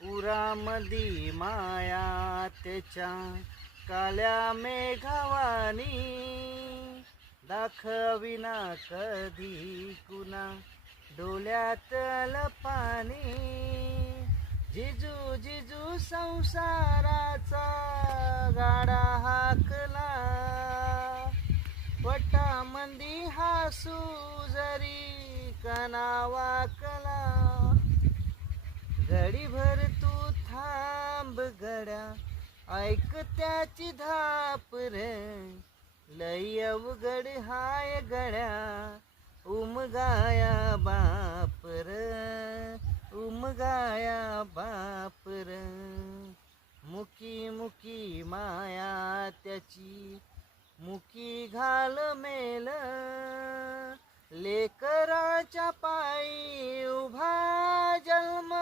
उरामदी माया त्याच्या काल्या मेघवानी दाखविना कधी कुणा डोल्यातल पाणी जिजू जिजू संसाराचा गाडा हाकला वटामंदी हासू जरी कना वाकला घडीभर तू थांब गड्या ऐक त्याची धाप रे लय अवघड हाय गड्या उमगाया बाप र उमगाया बाप र मुकी मुकी माया त्याची मुकी घाल मेल लेकराच्या पायी उभा जन्म